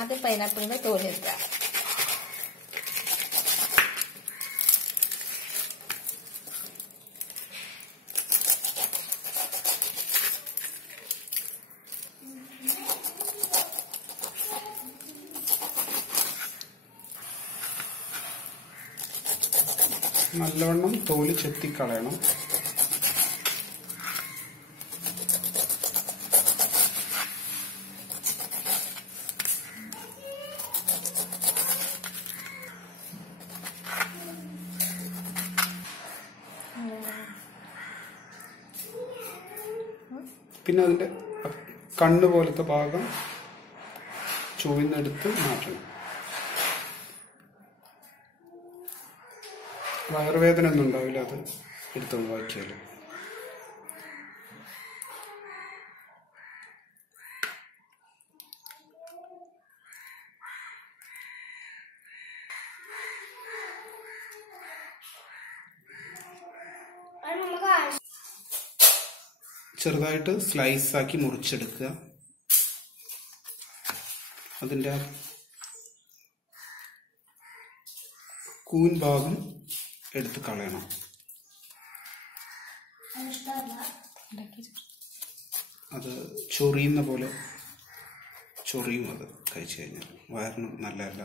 ആദ്യം പൈനാപ്പിളിന്റെ തോല് എടുക്കുക. നല്ലവണ്ണം തോല് ചെത്തിക്കളയണം. പിന്നെ അതിന്റെ കണ്ണ് പോലത്തെ ഭാഗം ചുവന്നെടുത്ത് മാറ്റണം. വയറുവേദന ഒന്നും ഉണ്ടാവില്ല അത് എടുത്ത് ഒഴിവാക്കിയാൽ. ചെറുതായിട്ട് സ്ലൈസ് ആക്കി മുറിച്ചെടുക്കുക. അതിൻ്റെ കൂൻ ഭാഗം എടുത്ത് കളയണം. അത് ചൊറിയുന്ന പോലെ ചൊറിയും. അത് കഴിച്ചു കഴിഞ്ഞാൽ വയറിന് നല്ലതല്ല.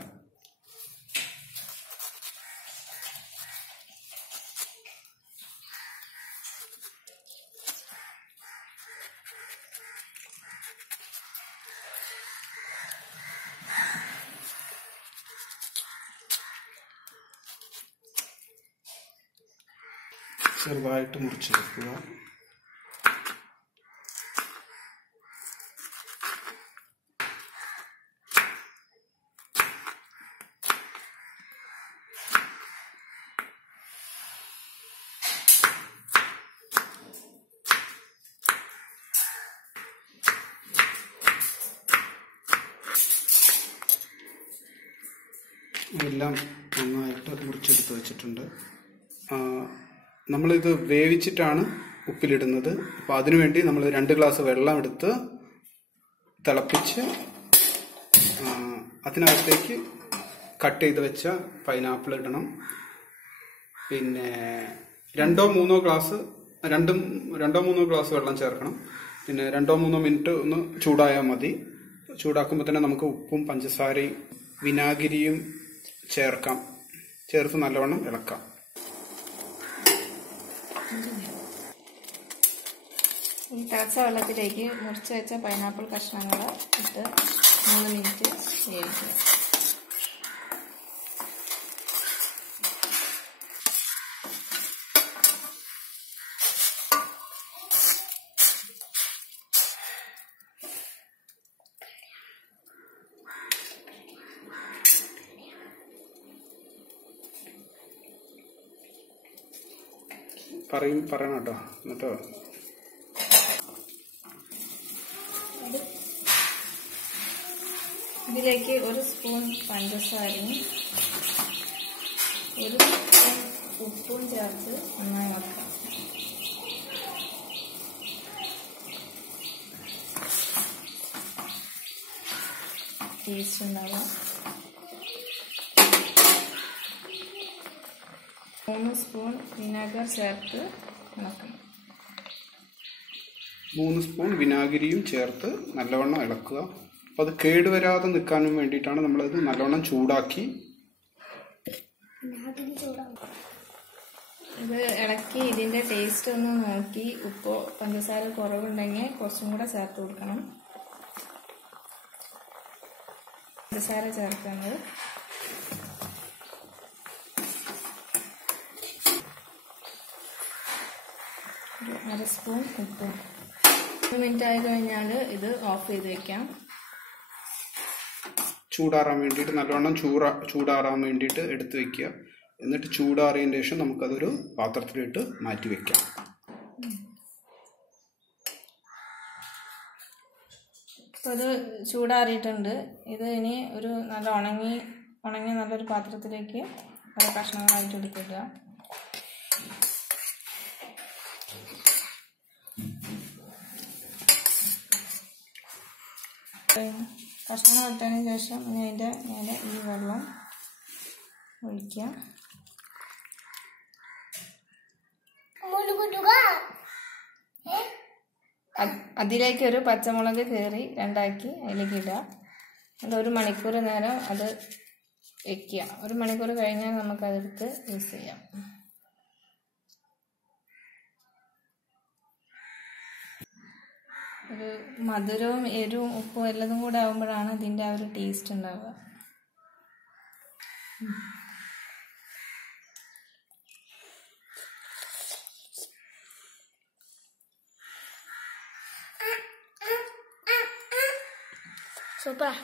ചെറുതായിട്ട് മുറിച്ചെടുക്കുക. എല്ലാം നന്നായിട്ട് മുറിച്ചെടുത്ത് വെച്ചിട്ടുണ്ട്. നമ്മളിത് വേവിച്ചിട്ടാണ് ഉപ്പിലിടുന്നത്. അപ്പോൾ അതിനുവേണ്ടി നമ്മൾ 2 ഗ്ലാസ് വെള്ളം എടുത്ത് തിളപ്പിച്ച് അതിനകത്തേക്ക് കട്ട് ചെയ്ത് വെച്ച പൈനാപ്പിൾ ഇടണം. പിന്നെ 2-3 ഗ്ലാസ് വെള്ളം ചേർക്കണം. പിന്നെ 2-3 മിനിറ്റ് ഒന്ന് ചൂടായാൽ മതി. ചൂടാക്കുമ്പോൾ തന്നെ നമുക്ക് ഉപ്പും പഞ്ചസാരയും വിനാഗിരിയും ചേർത്ത് നല്ലവണ്ണം ഇളക്കാം. ഈ തിളച്ച വെള്ളത്തിലേക്ക് മുറിച്ച് വെച്ച പൈനാപ്പിൾ കഷ്ണങ്ങൾ ഇട്ട് 3 മിനിറ്റ് വേവിക്കുക. പറയണം കേട്ടോ. എന്നിട്ടോ ഇതിലേക്ക് 1 സ്പൂൺ പഞ്ചസാരയും 1 സ്പൂൺ ഉപ്പും ചേർത്ത് നന്നായി ഇളക്കാം. ടേസ്റ്റ് ഉണ്ടാവാം. 3 സ്പൂൺ വിനാഗർ ചേർത്ത് ഇളക്കണം. 3 സ്പൂൺ വിനാഗിരിയും ചേർത്ത് നല്ലവണ്ണം ഇളക്കുക. അപ്പോൾ അത് കേടുവരാതെ നിൽക്കാനും വേണ്ടിയിട്ടാണ് നമ്മളത് നല്ലവണ്ണം ചൂടാക്കി. ഇത് ഇളക്കി ഇതിന്റെ ടേസ്റ്റ് ഒന്ന് നോക്കി ഉപ്പോ പഞ്ചസാര കുറവുണ്ടെങ്കിൽ കുറച്ചും കൂടെ ചേർത്ത് കൊടുക്കണം. പഞ്ചസാര ചേർക്കുന്നത് 1/2 സ്പൂൺ ഉപ്പും. 1 മിനിറ്റ് ആയി കഴിഞ്ഞാൽ ഇത് ഓഫ് ചെയ്ത് വെക്കാം. ചൂടാറാൻ വേണ്ടിയിട്ട് നല്ലവണ്ണം ചൂടാറാൻ വേണ്ടിയിട്ട് എടുത്ത് വെക്കുക. എന്നിട്ട് ചൂടാറിയതിന് ശേഷം നമുക്കതൊരു പാത്രത്തിലിട്ട് മാറ്റി വെക്കാം. അപ്പോൾ ഇത് ചൂടാറിയിട്ടുണ്ട്. ഇത് ഇനി ഒരു നല്ല ഉണങ്ങിയ നല്ലൊരു പാത്രത്തിലേക്ക് പല കഷ്ണങ്ങളായിട്ട് എടുത്തിടുക. കഷ്ണം ഇട്ടതിന് ശേഷം ഇനി അതിൻ്റെ മേലെ ഈ വെള്ളം ഒഴിക്കുക. അതിലേക്ക് ഒരു പച്ചമുളക് കീറി രണ്ടാക്കി അതിലേക്ക് ഇടുക. അത് 1 മണിക്കൂർ നേരം അത് വെക്കുക. 1 മണിക്കൂർ കഴിഞ്ഞാൽ നമുക്കതെടുത്ത് യൂസ് ചെയ്യാം. ഒരു മധുരവും എരിവും ഉപ്പും എല്ലതും കൂടെ ആകുമ്പോഴാണ് ഇതിൻ്റെ ആ ഒരു ടേസ്റ്റ് ഉണ്ടാവുക. Super.